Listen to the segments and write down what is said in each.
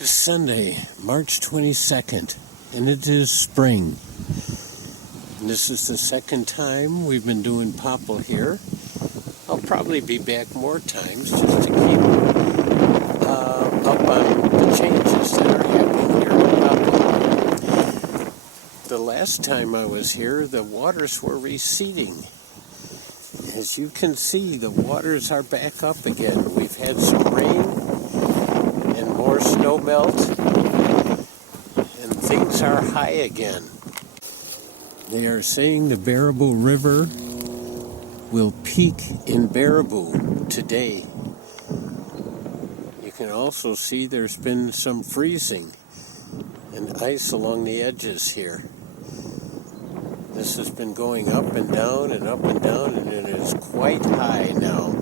It's Sunday, March 22nd, and it is spring. And this is the second time we've been doing Popple here. I'll probably be back more times just to keep up on the changes that are happening here in Popple. The last time I was here, the waters were receding. As you can see, the waters are back up again. We've had some rain and more snow melt, and things are high again. They are saying the Popple River will peak in Popple today. You can also see there's been some freezing and ice along the edges here. This has been going up and down and up and down, and it is quite high now.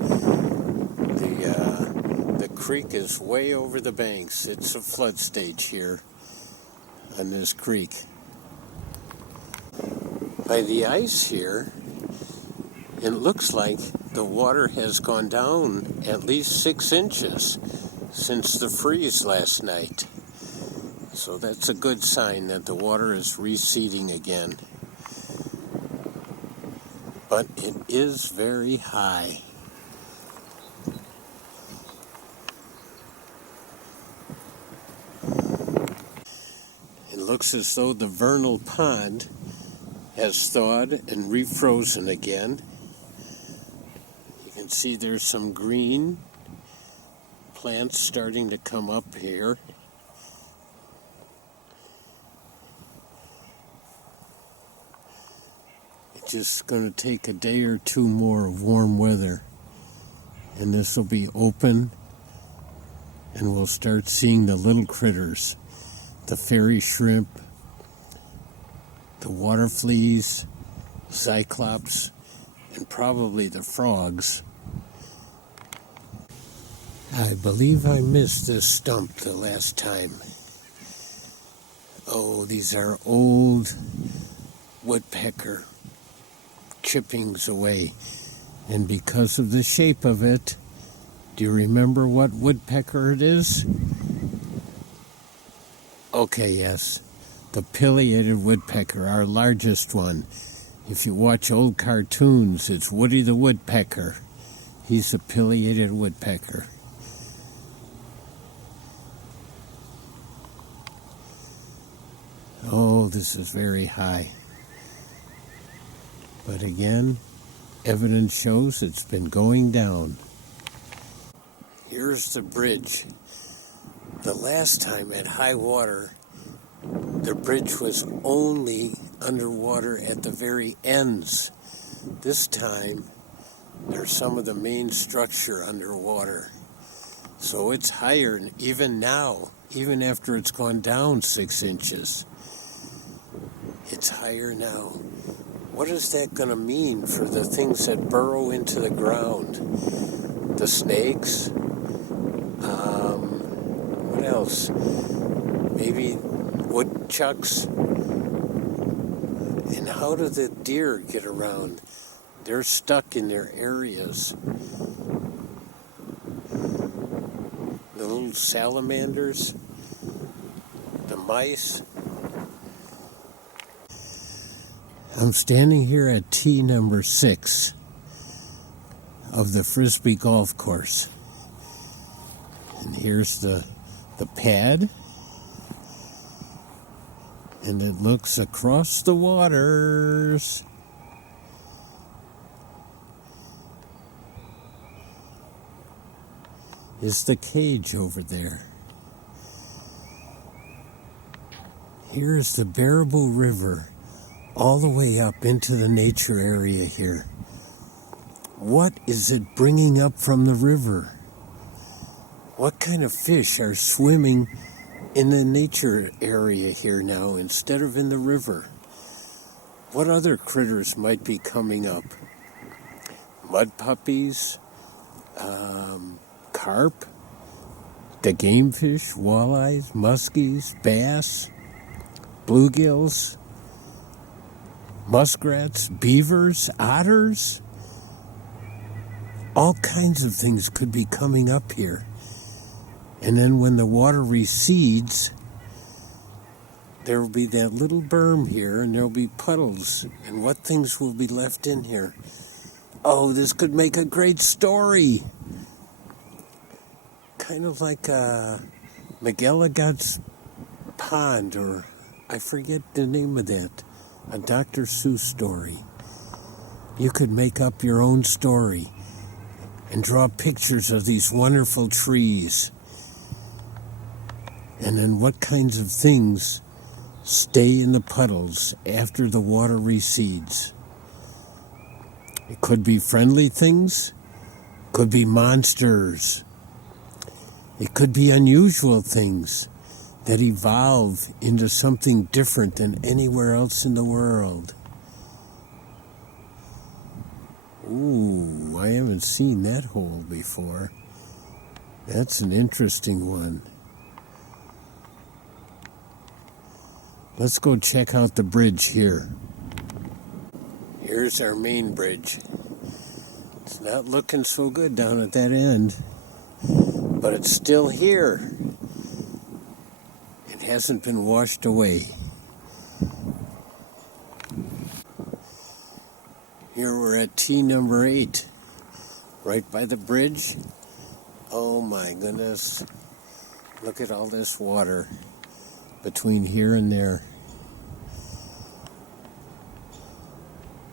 The creek is way over the banks. It's a flood stage here on this creek. By the ice here, it looks like the water has gone down at least 6 inches since the freeze last night. So that's a good sign that the water is receding again. But it is very high. It looks as though the vernal pond has thawed and refrozen again. You can see there's some green plants starting to come up here. It's just going to take a day or two more of warm weather, and this will be open, and we'll start seeing the little critters, the fairy shrimp, the water fleas, cyclops, and probably the frogs. I believe I missed this stump the last time. Oh, these are old woodpecker chippings away. And because of the shape of it, do you remember what woodpecker it is? Okay, yes. The pileated woodpecker, our largest one. If you watch old cartoons, it's Woody the Woodpecker. He's a pileated woodpecker. Oh, this is very high. But again, evidence shows it's been going down. Here's the bridge. The last time at high water, the bridge was only underwater at the very ends. This time, there's some of the main structure underwater. So it's higher even now, even after it's gone down 6 inches. It's higher now. What is that going to mean for the things that burrow into the ground? The snakes? What else? Maybe woodchucks? And how do the deer get around? They're stuck in their areas. The little salamanders? The mice? I'm standing here at tee number 6 of the Frisbee golf course. And here's the pad. And it looks across the waters. Is the cage over there. Here's the Popple River, all the way up into the nature area here. What is it bringing up from the river? What kind of fish are swimming in the nature area here now instead of in the river? What other critters might be coming up? Mud puppies, carp, the game fish, walleyes, muskies, bass, bluegills, muskrats, beavers, otters. All kinds of things could be coming up here. And then when the water recedes, there will be that little berm here, and there will be puddles. And what things will be left in here? Oh, this could make a great story. Kind of like McGilligut's Pond, or I forget the name of that. A Dr. Seuss story. You could make up your own story and draw pictures of these wonderful trees. And then what kinds of things stay in the puddles after the water recedes. It could be friendly things, could be monsters. It could be unusual things that evolve into something different than anywhere else in the world. Ooh, I haven't seen that hole before. That's an interesting one. Let's go check out the bridge here. Here's our main bridge. It's not looking so good down at that end, but it's still here. It hasn't been washed away. Here we're at T number 8, right by the bridge. Oh my goodness. Look at all this water between here and there.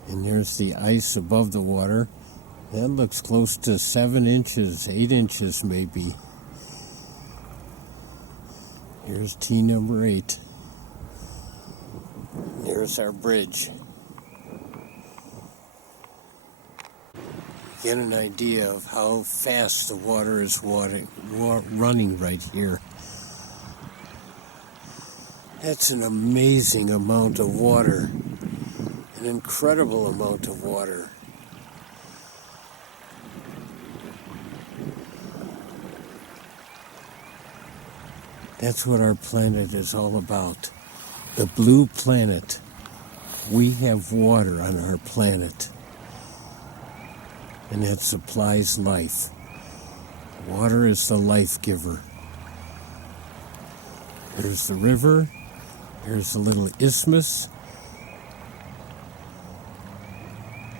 And there's the ice above the water. That looks close to 7 inches, 8 inches maybe. Here's T number 8. There's our bridge. Get an idea of how fast the water is running right here. That's an amazing amount of water. An incredible amount of water. That's what our planet is all about. The blue planet. We have water on our planet. And that supplies life. Water is the life giver. There's the river. Here's a little isthmus.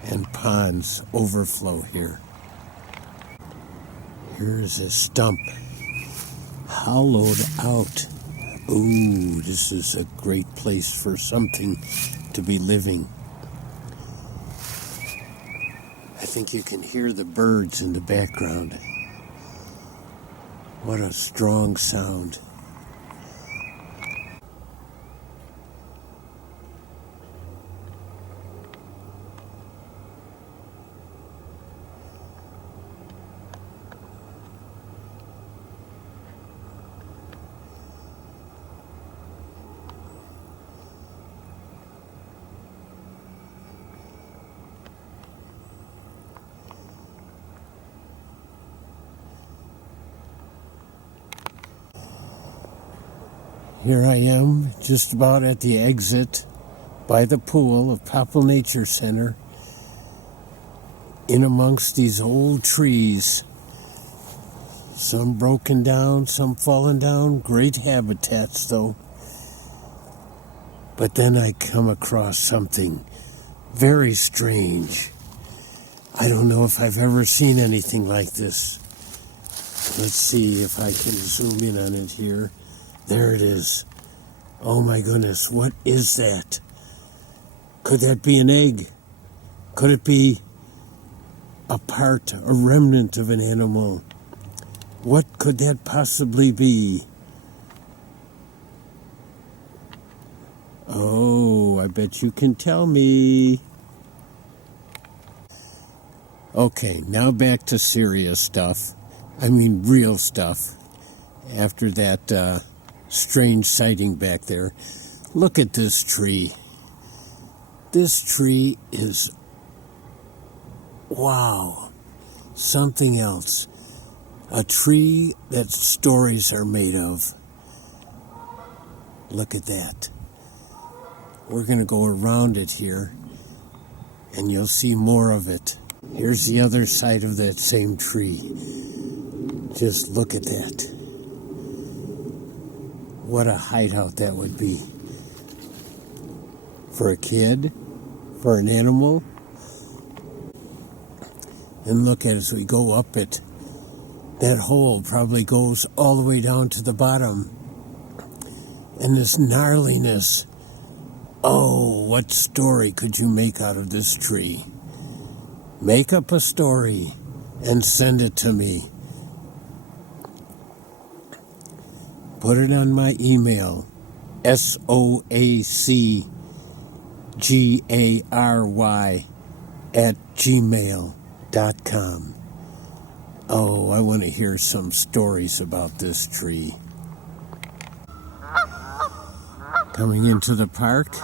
And ponds overflow here. Here's a stump. Hollowed out. Ooh, this is a great place for something to be living. I think you can hear the birds in the background. What a strong sound. Here I am, just about at the exit by the pool of Popple Nature Center, in amongst these old trees. Some broken down, some fallen down, great habitats though. But then I come across something very strange. I don't know if I've ever seen anything like this. Let's see if I can zoom in on it here. There it is. Oh my goodness, what is that? Could that be an egg? Could it be a remnant of an animal? What could that possibly be? Oh, I bet you can tell me. Okay, now back to serious stuff. I mean real stuff. After that strange sighting back there. Look at this tree. This tree is, wow, something else. A tree that stories are made of. Look at that. We're going to go around it here, and you'll see more of it. Here's the other side of that same tree. Just look at that. What a hideout that would be. For a kid, for an animal. And look at it as we go up it. That hole probably goes all the way down to the bottom. And this gnarliness. Oh, what story could you make out of this tree? Make up a story and send it to me. Put it on my email, soacgary@gmail.com. Oh, I want to hear some stories about this tree. Coming into the park.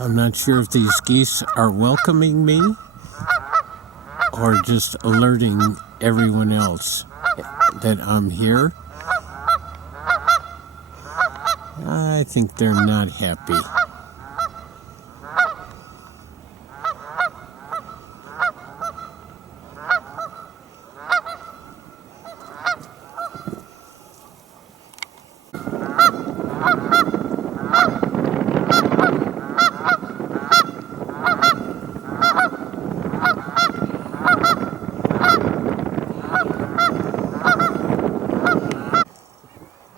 I'm not sure if these geese are welcoming me or just alerting everyone else that I'm here. I think they're not happy.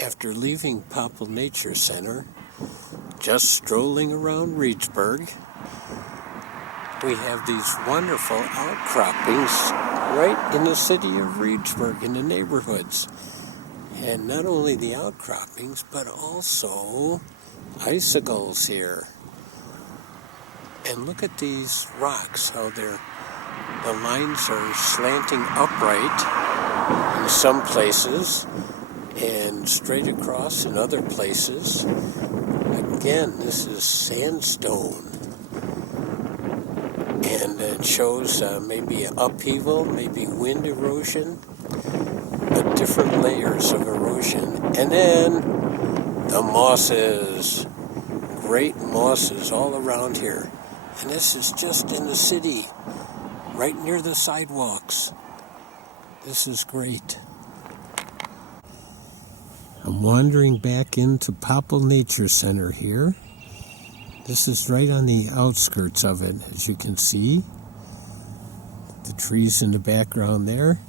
After leaving Popple Nature Center, just strolling around Reedsburg, we have these wonderful outcroppings right in the city of Reedsburg, in the neighborhoods. And not only the outcroppings, but also icicles here. And look at these rocks, how the lines are slanting upright in some places, and straight across in other places. Again, this is sandstone. And it shows maybe upheaval, maybe wind erosion, but different layers of erosion. And then the mosses. Great mosses all around here. And this is just in the city, right near the sidewalks. This is great. I'm wandering back into Popple Nature Center here. This is right on the outskirts of it, as you can see. The trees in the background there.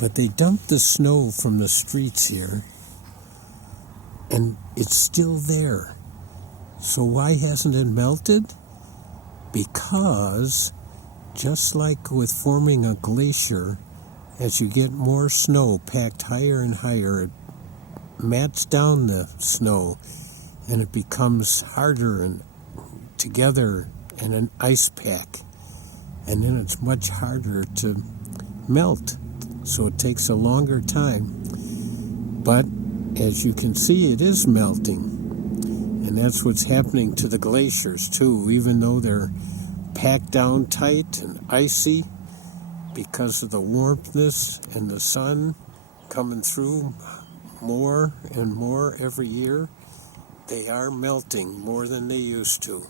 But they dumped the snow from the streets here, and it's still there. So why hasn't it melted? Because, just like with forming a glacier, as you get more snow packed higher and higher, it mats down the snow, and it becomes harder and together in an ice pack, and then it's much harder to melt, so it takes a longer time. But as you can see, it is melting, and that's what's happening to the glaciers too, even though they're packed down tight and icy because of the warmthness and the sun coming through more and more every year. They are melting more than they used to.